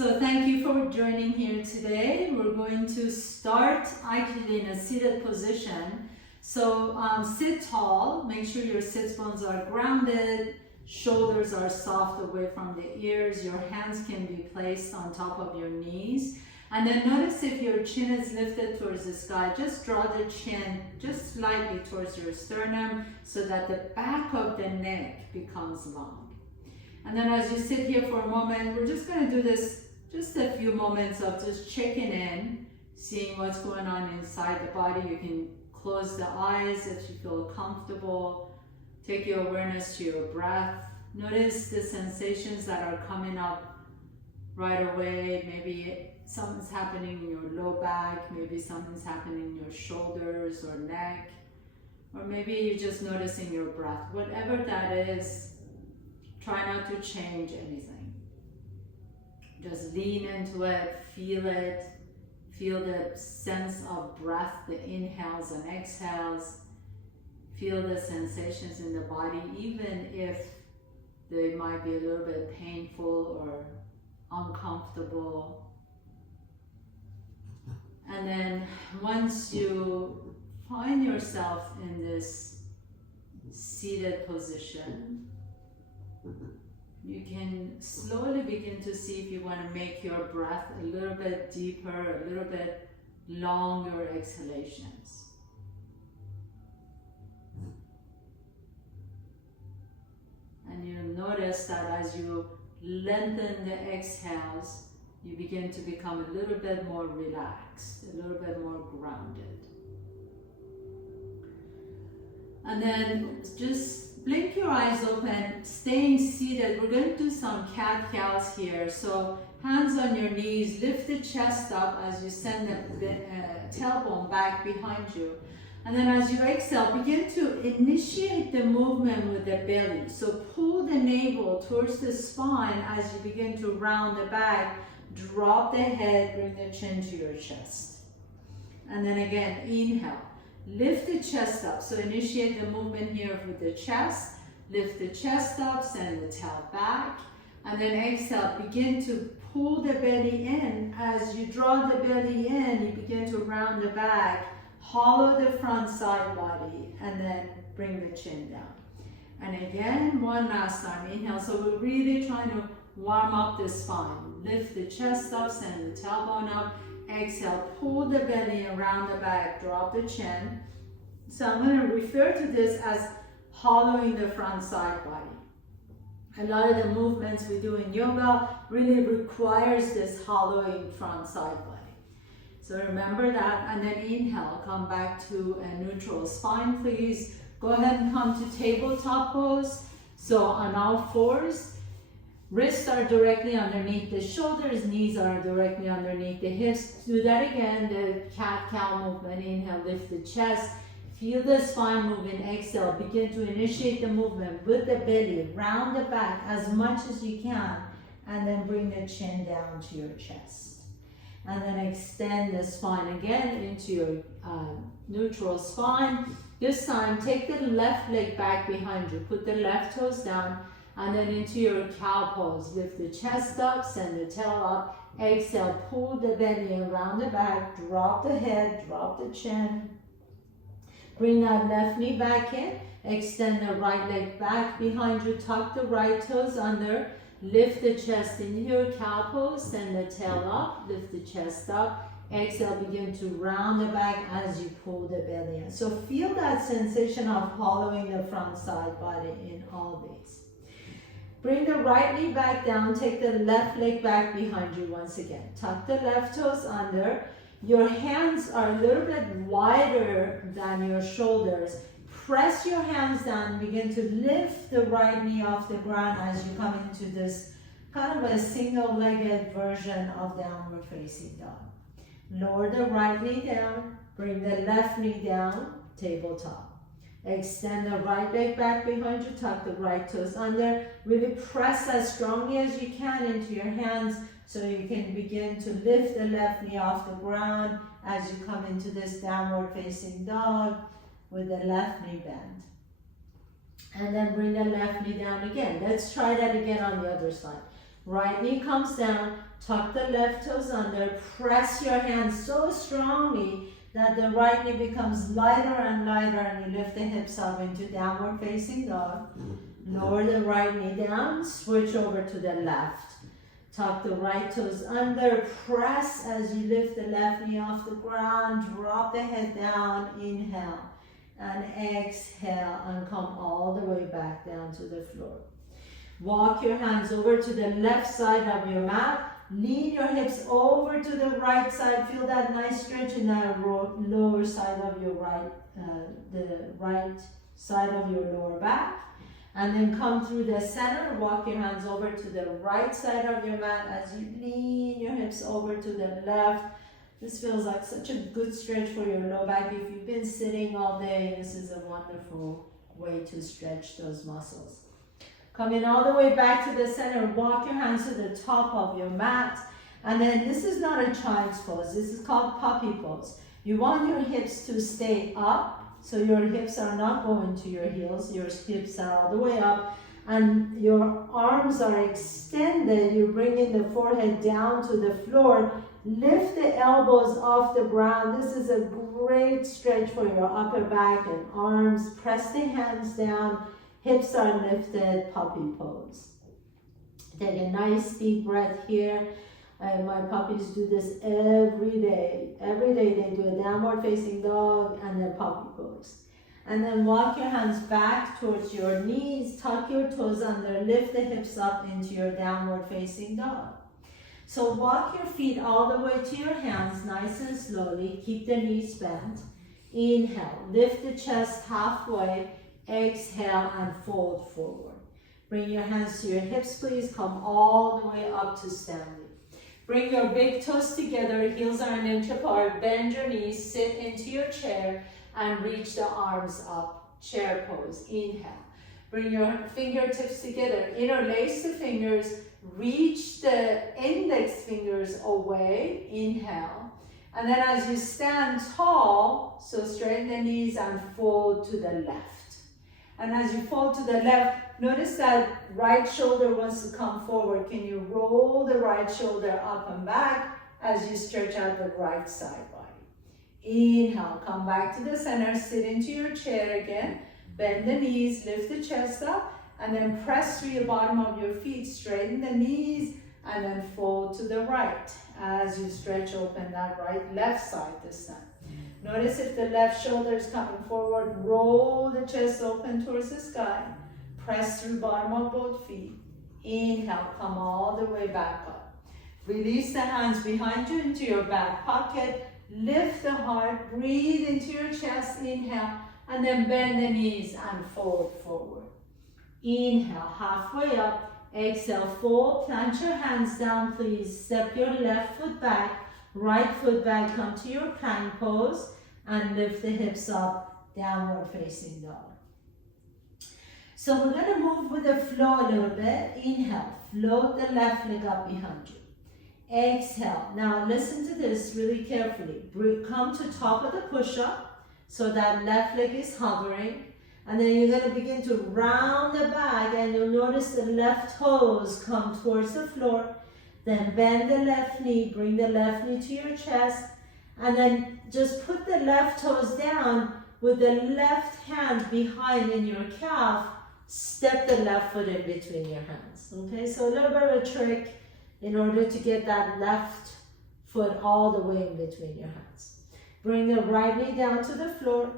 So thank you for joining here today. We're going to start actually in a seated position. So sit tall, make sure your sits bones are grounded, shoulders are soft away from the ears, your hands can be placed on top of your knees. And then notice if your chin is lifted towards the sky, just draw the chin just slightly towards your sternum so that the back of the neck becomes long. And then as you sit here for a moment, we're just going to do this just a few moments of just checking in, seeing what's going on inside the body. You can close the eyes if you feel comfortable. Take your awareness to your breath. Notice the sensations that are coming up right away. Maybe something's happening in your low back, maybe something's happening in your shoulders or neck, or maybe you're just noticing your breath. Whatever that is, try not to change anything. Just lean into it, feel the sense of breath, the inhales and exhales. Feel the sensations in the body, even if they might be a little bit painful or uncomfortable. And then once you find yourself in this seated position, you can slowly begin to see if you want to make your breath a little bit deeper, a little bit longer exhalations. And you'll notice that as you lengthen the exhales, you begin to become a little bit more relaxed, a little bit more grounded. And then just blink your eyes open, staying seated. We're going to do some cat-cows here. So hands on your knees, lift the chest up as you send the tailbone back behind you. And then as you exhale, begin to initiate the movement with the belly. So pull the navel towards the spine as you begin to round the back. Drop the head, bring the chin to your chest. And then again, inhale. Lift the chest up. So initiate the movement here with the chest. Lift the chest up, send the tail back. And then exhale, begin to pull the belly in. As you draw the belly in, you begin to round the back. Hollow the front side body. And then bring the chin down. And again, one last time. Inhale. So we're really trying to warm up the spine. Lift the chest up, send the tailbone up. Exhale, pull the belly around the back, drop the chin. So I'm going to refer to this as hollowing the front side body. A lot of the movements we do in yoga really requires this hollowing front side body. So remember that, and then inhale, come back to a neutral spine, please. Go ahead and come to tabletop pose. So on all fours, wrists are directly underneath the shoulders, knees are directly underneath the hips. Do that again, the cat-cow movement. Inhale, lift the chest. Feel the spine moving. Exhale, begin to initiate the movement with the belly. Round the back as much as you can. And then bring the chin down to your chest. And then extend the spine again into your neutral spine. This time, take the left leg back behind you. Put the left toes down. And then into your cow pose. Lift the chest up, send the tail up. Exhale, pull the belly around the back. Drop the head, drop the chin. Bring that left knee back in. Extend the right leg back behind you. Tuck the right toes under. Lift the chest into your cow pose. Send the tail up. Lift the chest up. Exhale, begin to round the back as you pull the belly in. So feel that sensation of hollowing the front side body in all these. Bring the right knee back down. Take the left leg back behind you once again. Tuck the left toes under. Your hands are a little bit wider than your shoulders. Press your hands down. Begin to lift the right knee off the ground as you come into this kind of a single-legged version of downward facing dog. Lower the right knee down. Bring the left knee down. Tabletop. Extend the right leg back behind you, tuck the right toes under. Really press as strongly as you can into your hands so you can begin to lift the left knee off the ground as you come into this downward facing dog with the left knee bent. And then bring the left knee down again. Let's try that again on the other side. Right knee comes down, Tuck the left toes under, press your hands so strongly that the right knee becomes lighter and lighter, and you lift the hips up into downward facing dog. Lower the right knee down, switch over to the left. Tuck the right toes under, press as you lift the left knee off the ground, drop the head down, inhale, and exhale, and come all the way back down to the floor. Walk your hands over to the left side of your mat, lean your hips over to the right side, feel that nice stretch in that lower side of your the right side of your lower back. And then come through the center, walk your hands over to the right side of your mat as you lean your hips over to the left. This feels like such a good stretch for your low back. If you've been sitting all day, this is a wonderful way to stretch those muscles. Coming all the way back to the center, walk your hands to the top of your mat. And then this is not a child's pose, this is called puppy pose. You want your hips to stay up. So your hips are not going to your heels, your hips are all the way up, and your arms are extended. You're bringing the forehead down to the floor. Lift the elbows off the ground. This is a great stretch for your upper back and arms. Press the hands down, hips are lifted, puppy pose. Take a nice deep breath here. My puppies do this every day. Every day they do a downward facing dog and then puppy pose. And then walk your hands back towards your knees, tuck your toes under, lift the hips up into your downward facing dog. So walk your feet all the way to your hands, nice and slowly. Keep the knees bent. Inhale, lift the chest halfway. Exhale and fold forward. Bring your hands to your hips, please. Come all the way up to standing. Bring your big toes together, heels are an inch apart, bend your knees, sit into your chair, and reach the arms up, chair pose. Inhale. Bring your fingertips together, interlace the fingers, reach the index fingers away, inhale. And then as you stand tall, so straighten the knees and fold to the left. And as you fold to the left, notice that right shoulder wants to come forward. Can you roll the right shoulder up and back as you stretch out the right side body? Inhale, come back to the center, sit into your chair again. Bend the knees, lift the chest up, and then press through the bottom of your feet. Straighten the knees, and then fold to the right as you stretch open that left side this time. Notice if the left shoulder is coming forward, roll the chest open towards the sky. Press through bottom of both feet. Inhale, come all the way back up. Release the hands behind you into your back pocket. Lift the heart, breathe into your chest, inhale, and then bend the knees and fold forward. Inhale, halfway up. Exhale, fold, plant your hands down, please. Step your left foot back. Right foot back, come to your plank pose and lift the hips up, downward facing dog. So we're going to move with the flow a little bit. Inhale, float the left leg up behind you. Exhale. Now listen to this really carefully. Come to top of the push-up so that left leg is hovering. And then you're going to begin to round the back, and you'll notice the left toes come towards the floor. Then bend the left knee, bring the left knee to your chest, and then just put the left toes down with the left hand behind in your calf. Step the left foot in between your hands. Okay, so a little bit of a trick in order to get that left foot all the way in between your hands. Bring the right knee down to the floor,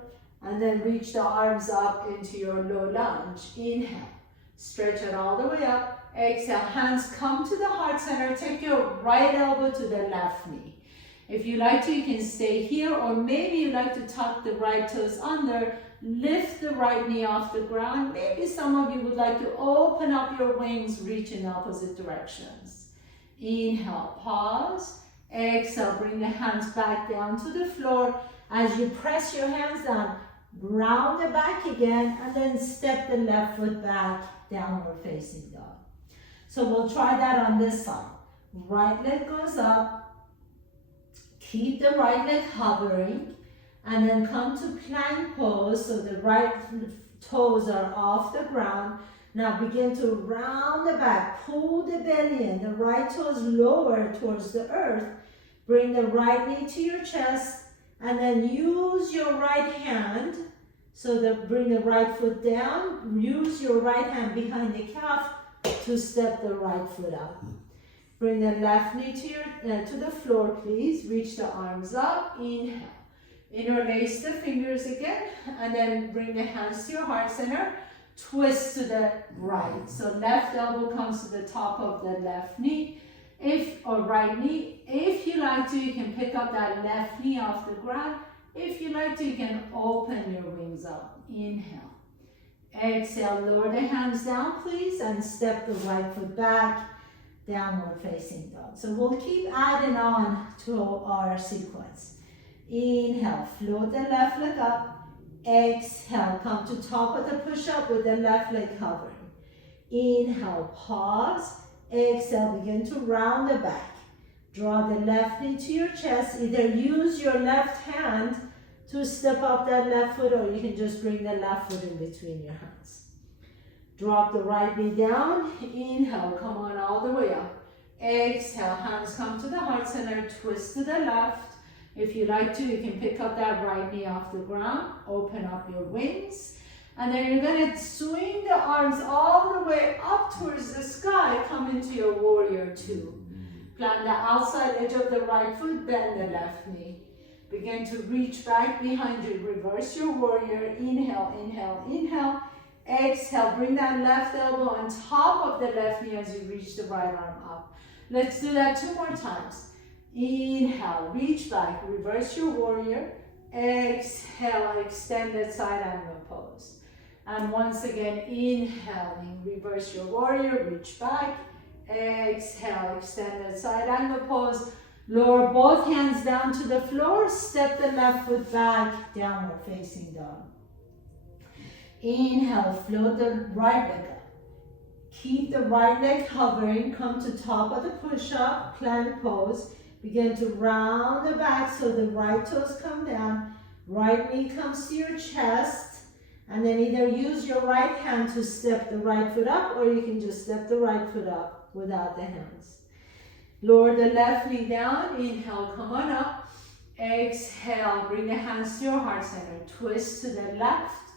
and then reach the arms up into your low lunge. Inhale, stretch it all the way up. Exhale, hands come to the heart center. Take your right elbow to the left knee. If you like to, you can stay here, or maybe you like to tuck the right toes under, lift the right knee off the ground. Maybe some of you would like to open up your wings, reach in opposite directions. Inhale, pause. Exhale, bring the hands back down to the floor. As you press your hands down, round the back again, and then step the left foot back, downward facing dog. So we'll try that on this side. Right leg goes up, keep the right leg hovering, and then come to plank pose, so the right toes are off the ground. Now begin to round the back, pull the belly in, the right toes lower towards the earth. Bring the right knee to your chest, and then use your right hand. So bring the right foot down, use your right hand behind the calf to step the right foot up. Bring the left knee to the floor, please. Reach the arms up, inhale. Interlace the fingers again, and then bring the hands to your heart center. Twist to the right. So left elbow comes to the top of the left knee, or right knee. If you like to, you can pick up that left knee off the ground. If you like to, you can open your wings up. Inhale. Exhale, lower the hands down, please, and step the right foot back, downward facing dog. So we'll keep adding on to our sequence. Inhale, float the left leg up. Exhale, come to top of the push-up with the left leg hovering. Inhale, pause. Exhale, begin to round the back. Draw the left knee to your chest. Either use your left hand to step up that left foot, or you can just bring the left foot in between your hands. Drop the right knee down. Inhale, come on all the way up. Exhale, hands come to the heart center, twist to the left. If you like to, you can pick up that right knee off the ground, open up your wings, and then you're going to swing the arms all the way up towards the sky, come into your warrior two. Plant the outside edge of the right foot, bend the left knee. Begin to reach back behind you, reverse your warrior, inhale, inhale, inhale. Exhale, bring that left elbow on top of the left knee as you reach the right arm up. Let's do that 2 more times. Inhale, reach back, reverse your warrior. Exhale, extended side angle pose. And once again, inhaling, reverse your warrior, reach back. Exhale, extended side angle pose. Lower both hands down to the floor, step the left foot back, downward facing dog. Inhale, float the right leg up. Keep the right leg hovering, come to top of the push-up, plank pose. Begin to round the back so the right toes come down, right knee comes to your chest, and then either use your right hand to step the right foot up, or you can just step the right foot up without the hands. Lower the left knee down, inhale, come on up. Exhale, bring the hands to your heart center, twist to the left,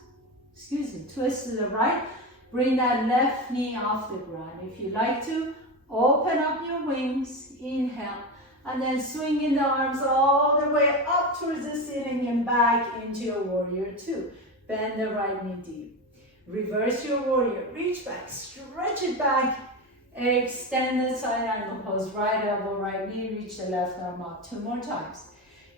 twist to the right. Bring that left knee off the ground. If you like to, open up your wings, inhale. And then swinging the arms all the way up towards the ceiling and back into your warrior two. Bend the right knee deep. Reverse your warrior. Reach back. Stretch it back. Extend the side angle pose. Right elbow, right knee. Reach the left arm up. 2 more times.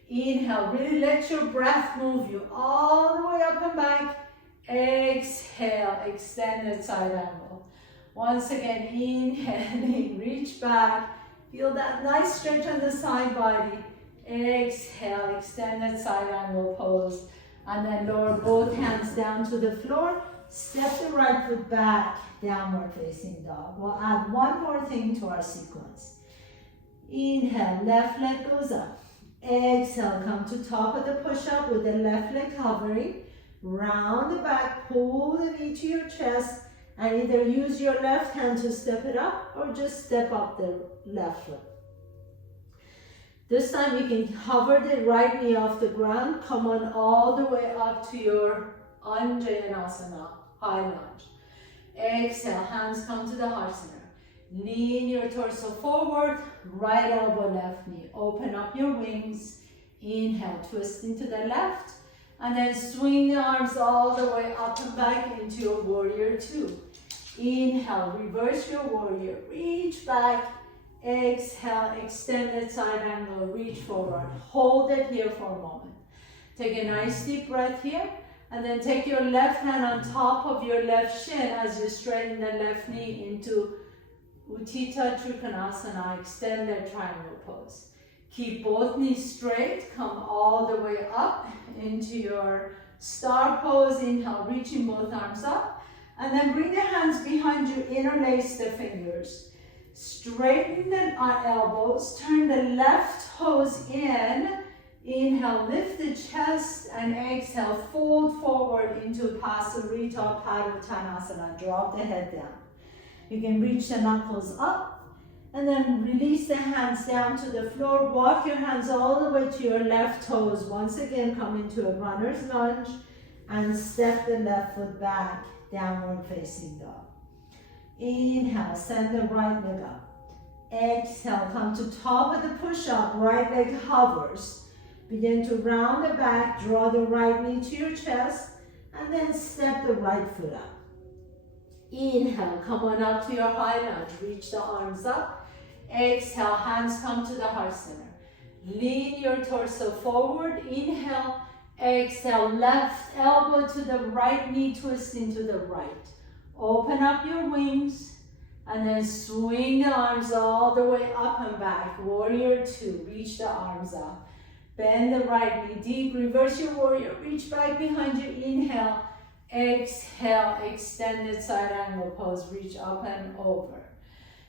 Inhale. Really let your breath move you all the way up and back. Exhale. Extended side angle. Once again, inhaling. Reach back. Feel that nice stretch on the side body. Exhale, extended side angle pose. And then lower both hands down to the floor. Step the right foot back, downward facing dog. We'll add 1 more thing to our sequence. Inhale, left leg goes up. Exhale, come to top of the push-up with the left leg hovering. Round the back, pull the knee to your chest. And either use your left hand to step it up, or just step up the left foot. This time you can hover the right knee off the ground, come on all the way up to your Anjaneyasana, high lunge. Exhale, hands come to the heart center. Lean your torso forward, right elbow, left knee. Open up your wings. Inhale, twist into the left. And then swing the arms all the way up and back into your warrior two. Inhale, reverse your warrior, reach back. Exhale, extended side angle, reach forward. Hold it here for a moment. Take a nice deep breath here. And then take your left hand on top of your left shin as you straighten the left knee into Utthita Trikonasana, extended triangle pose. Keep both knees straight, come all the way up into your star pose. Inhale, reaching both arms up. And then bring the hands behind you, interlace the fingers. Straighten the elbows, turn the left toes in. Inhale, lift the chest, and exhale, fold forward into Pasarita Padottanasana. Drop the head down. You can reach the knuckles up, and then release the hands down to the floor. Walk your hands all the way to your left toes. Once again, come into a runner's lunge, and step the left foot back, downward facing dog. Inhale, send the right leg up. Exhale, come to top of the push-up, right leg hovers. Begin to round the back, draw the right knee to your chest, and then step the right foot up. Inhale, come on up to your high lunge, reach the arms up. Exhale, hands come to the heart center. Lean your torso forward, inhale. Exhale, left elbow to the right knee, twist into the right. Open up your wings, and then swing the arms all the way up and back. Warrior two, reach the arms up. Bend the right knee deep, reverse your warrior, reach back behind you, inhale. Exhale, extended side angle pose, reach up and over.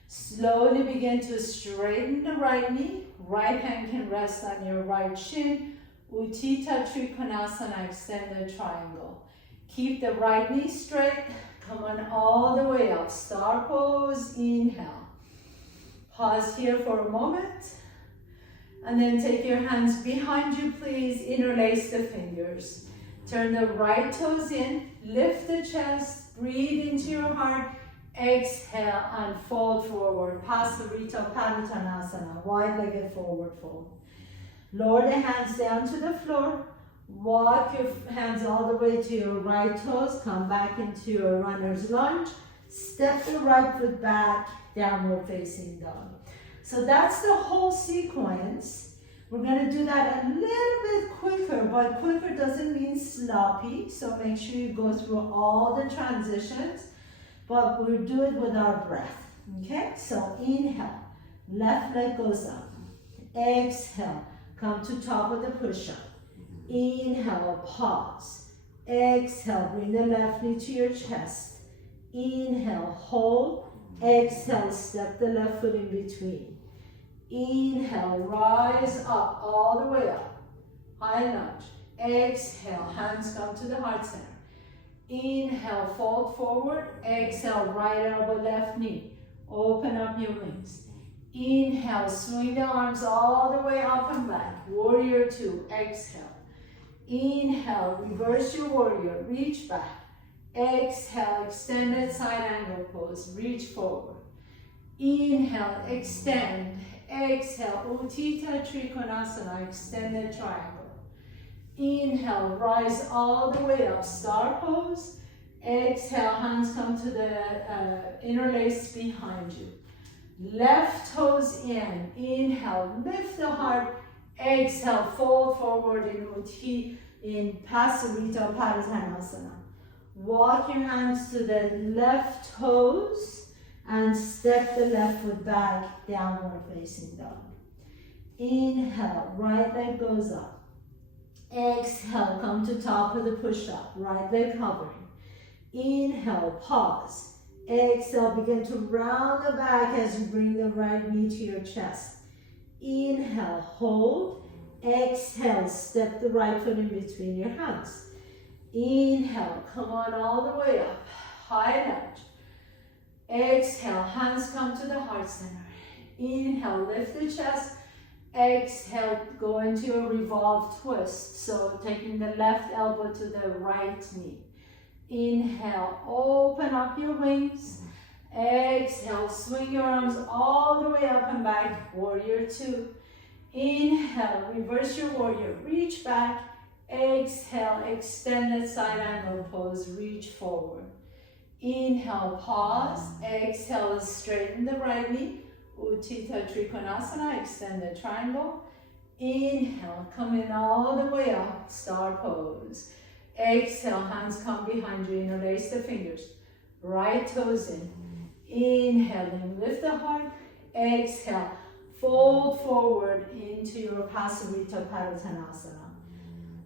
Slowly begin to straighten the right knee. Right hand can rest on your right shin. Utthita Trikonasana, extended triangle. Keep the right knee straight. Come on all the way up. Star pose, inhale. Pause here for a moment. And then take your hands behind you, please. Interlace the fingers. Turn the right toes in. Lift the chest. Breathe into your heart. Exhale and fold forward. Pasarita Padottanasana. Wide-legged forward fold. Lower the hands down to the floor. Walk your hands all the way to your right toes. Come back into your runner's lunge. Step the right foot back, downward facing dog. So that's the whole sequence. We're going to do that a little bit quicker, but quicker doesn't mean sloppy. So make sure you go through all the transitions, but we'll do it with our breath. Okay, so inhale, left leg goes up. Exhale, come to top of the push-up. Inhale, pause. Exhale, bring the left knee to your chest. Inhale, hold. Exhale, step the left foot in between. Inhale, rise up, all the way up. High lunge. Exhale, hands come to the heart center. Inhale, fold forward. Exhale, right elbow, left knee. Open up your wings. Inhale, swing the arms all the way up and back. Warrior two, exhale. Inhale, reverse your warrior, reach back. Exhale, extended side angle pose, reach forward. Inhale, extend. Exhale, Utthita Trikonasana, extended triangle. Inhale, rise all the way up, star pose. Exhale, hands come to the interlace behind you. Left toes in. Inhale, lift the heart. Exhale, fold forward in Pasarita Padottanasana. Walk your hands to the left toes and step the left foot back, downward facing dog. Inhale, right leg goes up. Exhale, come to top of the push-up, right leg hovering. Inhale, pause. Exhale, begin to round the back as you bring the right knee to your chest. Inhale, hold. Exhale, step the right foot in between your hands. Inhale, come on all the way up. High lunge. Exhale, hands come to the heart center. Inhale, lift the chest. Exhale, go into a revolved twist. So taking the left elbow to the right knee. Inhale, open up your wings. Exhale, swing your arms all the way up and back. Warrior two. Inhale, reverse your warrior, reach back. Exhale, extended side angle pose, reach forward. Inhale, pause. Exhale, straighten the right knee. Utthita Trikonasana, extended triangle. Inhale, come in all the way up, star pose. Exhale, hands come behind you, interlace the fingers. Right toes in. Inhaling, lift the heart. Exhale, fold forward into your Pasarita Padottanasana.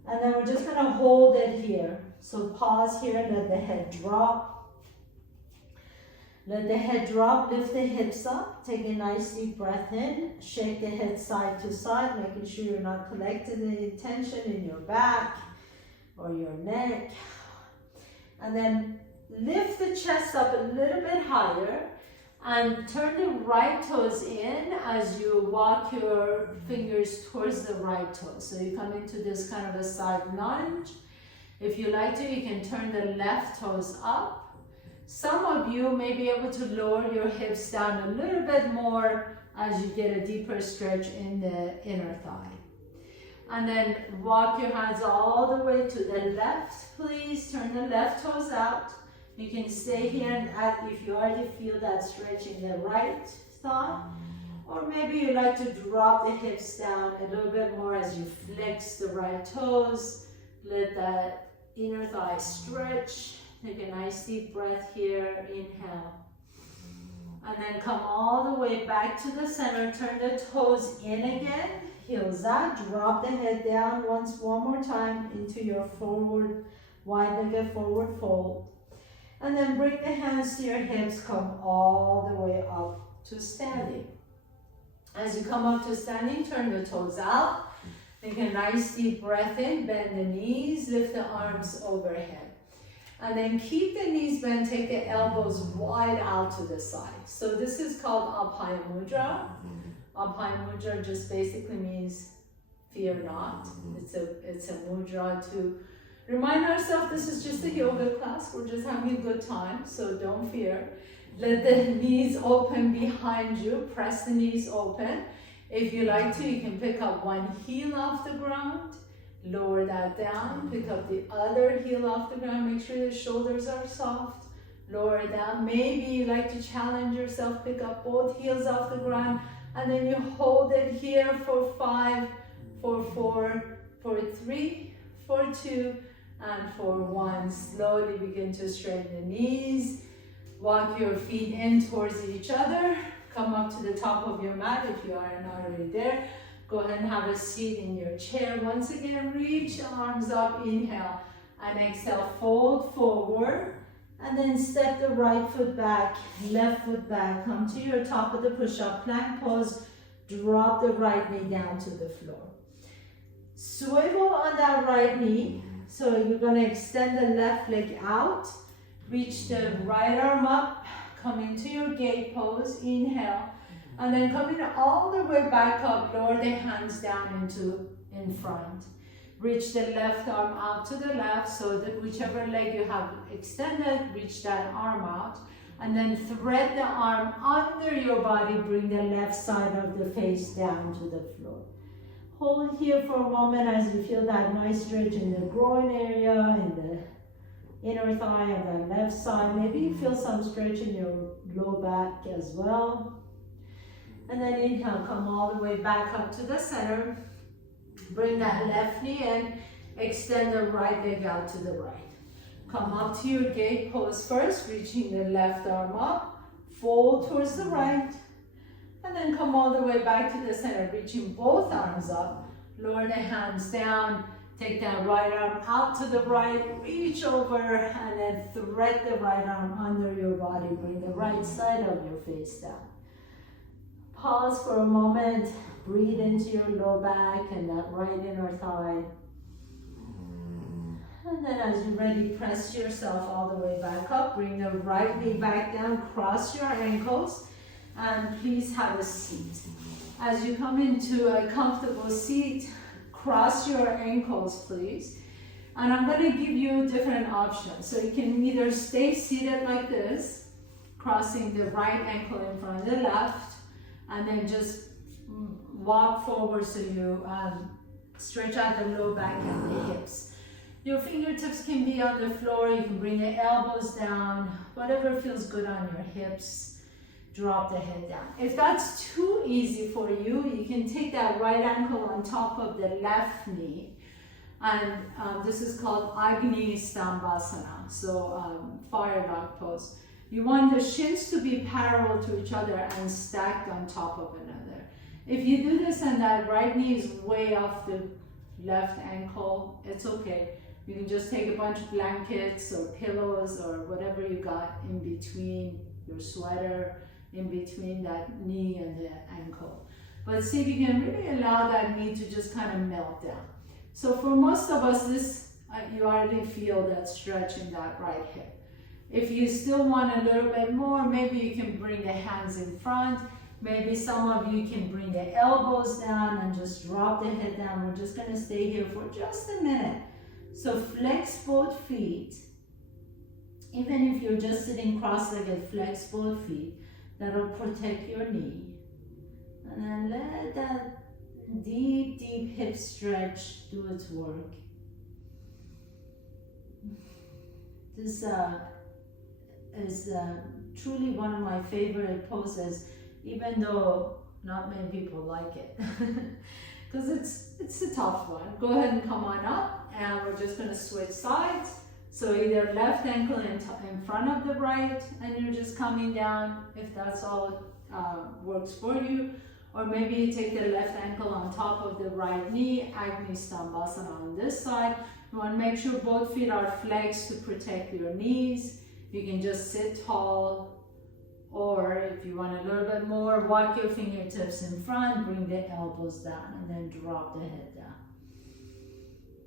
And then we're just going to hold it here. So pause here, let the head drop. Let the head drop, lift the hips up, take a nice deep breath in, shake the head side to side, making sure you're not collecting any tension in your back or your neck. And then lift the chest up a little bit higher and turn the right toes in as you walk your fingers towards the right toes. So you come into this kind of a side lunge. If you like to, you can turn the left toes up. Some of you may be able to lower your hips down a little bit more as you get a deeper stretch in the inner thigh. And then walk your hands all the way to the left. Please turn the left toes out. You can stay here and add if you already feel that stretch in the right thigh. Or maybe you like to drop the hips down a little bit more as you flex the right toes. Let that inner thigh stretch. Take a nice deep breath here. Inhale. And then come all the way back to the center. Turn the toes in again. Heels out. Drop the head down one more time into your forward, wide-legged forward fold. And then bring the hands to your hips. Come all the way up to standing. As you come up to standing, turn the toes out. Take a nice deep breath in. Bend the knees. Lift the arms overhead. And then keep the knees bent, take the elbows wide out to the side. So this is called Abhaya Mudra. Abhaya Mudra just basically means fear not. It's a mudra to remind ourselves this is just a yoga class. We're just having a good time, so don't fear. Let the knees open behind you. Press the knees open. If you like to, you can pick up one heel off the ground. Lower that down, pick up the other heel off the ground, make sure the shoulders are soft, lower it down. Maybe you like to challenge yourself, pick up both heels off the ground, and then you hold it here for 5, for 4, for 3, for 2, and for 1. Slowly begin to straighten the knees, walk your feet in towards each other, come up to the top of your mat if you are not already there. Go ahead and have a seat in your chair. Once again, reach arms up, inhale, and exhale, fold forward, and then step the right foot back, left foot back, come to your top of the push-up, plank pose, drop the right knee down to the floor. Swivel on that right knee, so you're gonna extend the left leg out, reach the right arm up, come into your gate pose, inhale, and then coming all the way back up, lower the hands down in front. Reach the left arm out to the left, so that whichever leg you have extended, reach that arm out. And then thread the arm under your body, bring the left side of the face down to the floor. Hold here for a moment as you feel that nice stretch in the groin area, in the inner thigh on the left side. Maybe you feel some stretch in your low back as well. And then inhale, come all the way back up to the center. Bring that left knee in, extend the right leg out to the right. Come up to your gate pose first, reaching the left arm up, fold towards the right, and then come all the way back to the center, reaching both arms up, lower the hands down, take that right arm out to the right, reach over, and then thread the right arm under your body, bring the right side of your face down. Pause for a moment, breathe into your low back and that right inner thigh. And then as you're ready, press yourself all the way back up, bring the right knee back down, cross your ankles, and please have a seat. As you come into a comfortable seat, cross your ankles, please. And I'm going to give you different options. So you can either stay seated like this, crossing the right ankle in front of the left, and then just walk forward so you stretch out the low back and the hips. Your fingertips can be on the floor. You can bring the elbows down, whatever feels good on your hips. Drop the head down. If that's too easy for you, you can take that right ankle on top of the left knee. And this is called Agni Stambhasana, so fire dog pose. You want the shins to be parallel to each other and stacked on top of another. If you do this and that right knee is way off the left ankle, it's okay. You can just take a bunch of blankets or pillows or whatever you got in between your sweater in between that knee and the ankle. But see if you can really allow that knee to just kind of melt down. So for most of us, this you already feel that stretch in that right hip. If you still want a little bit more, maybe you can bring the hands in front. Maybe some of you can bring the elbows down and just drop the head down. We're just gonna stay here for just a minute. So flex both feet. Even if you're just sitting cross-legged, flex both feet. That'll protect your knee. And then let that deep, deep hip stretch do its work. This is truly one of my favorite poses, even though not many people like it. Because it's a tough one. Go ahead and come on up, and we're just going to switch sides. So either left ankle in front of the right, and you're just coming down, if that's all works for you. Or maybe you take the left ankle on top of the right knee, Agni Stambhasana on this side. You want to make sure both feet are flexed to protect your knees. You can just sit tall, or if you want a little bit more, walk your fingertips in front, bring the elbows down, and then drop the head down.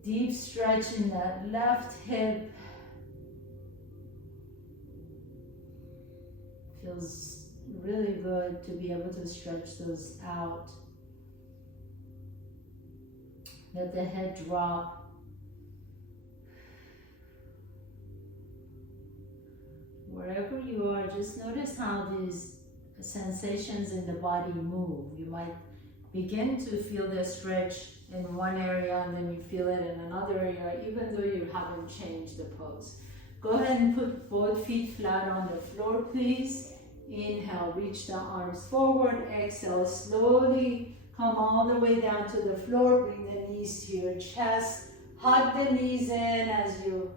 Deep stretch in that left hip. Feels really good to be able to stretch those out. Let the head drop. Wherever you are, just notice how these sensations in the body move. You might begin to feel the stretch in one area and then you feel it in another area, even though you haven't changed the pose. Go ahead and put both feet flat on the floor, please. Inhale, reach the arms forward. Exhale, slowly come all the way down to the floor. Bring the knees to your chest. Hug the knees in as you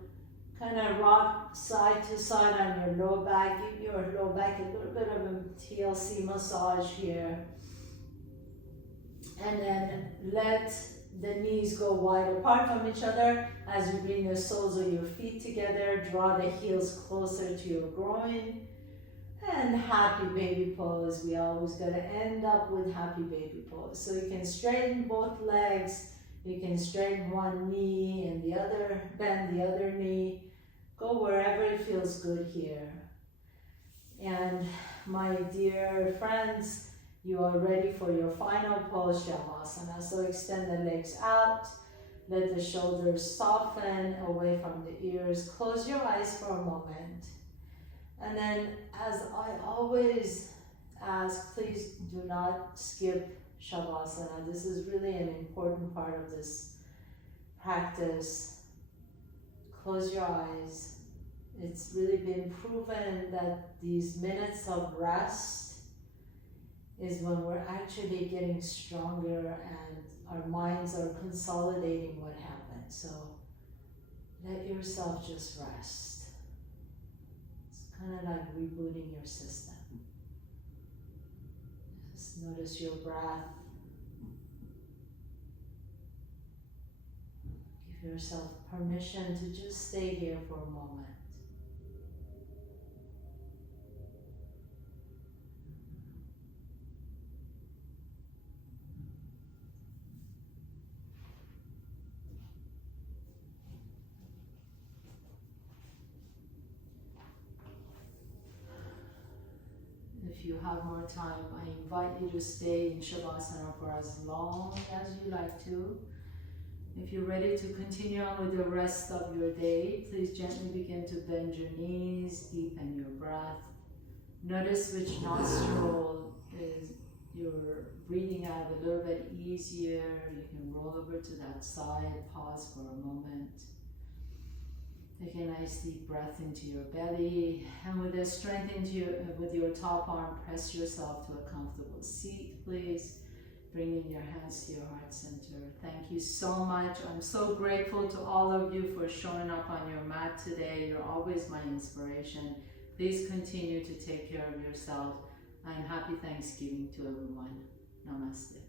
kind of rock side to side on your low back. Give your low back a little bit of a TLC massage here. And then let the knees go wide apart from each other as you bring the soles of your feet together. Draw the heels closer to your groin. And happy baby pose. We always got to end up with happy baby pose. So you can straighten both legs. You can straighten one knee and the other, bend the other knee. Go wherever it feels good here. And my dear friends, you are ready for your final pose, Shavasana. So extend the legs out. Let the shoulders soften away from the ears. Close your eyes for a moment. And then, as I always ask, please do not skip Shavasana. This is really an important part of this practice. Close your eyes. It's really been proven that these minutes of rest is when we're actually getting stronger and our minds are consolidating what happened. So let yourself just rest. Kind of like rebooting your system. Just notice your breath. Give yourself permission to just stay here for a moment. If you have more time, I invite you to stay in Shavasana for as long as you like to. If you're ready to continue on with the rest of your day, please gently begin to bend your knees, deepen your breath. Notice which nostril is you're breathing out a little bit easier. You can roll over to that side, pause for a moment. Take a nice deep breath into your belly, and with the strength with your top arm, press yourself to a comfortable seat, please. Bringing your hands to your heart center. Thank you so much. I'm so grateful to all of you for showing up on your mat today. You're always my inspiration. Please continue to take care of yourself, and happy Thanksgiving to everyone. Namaste.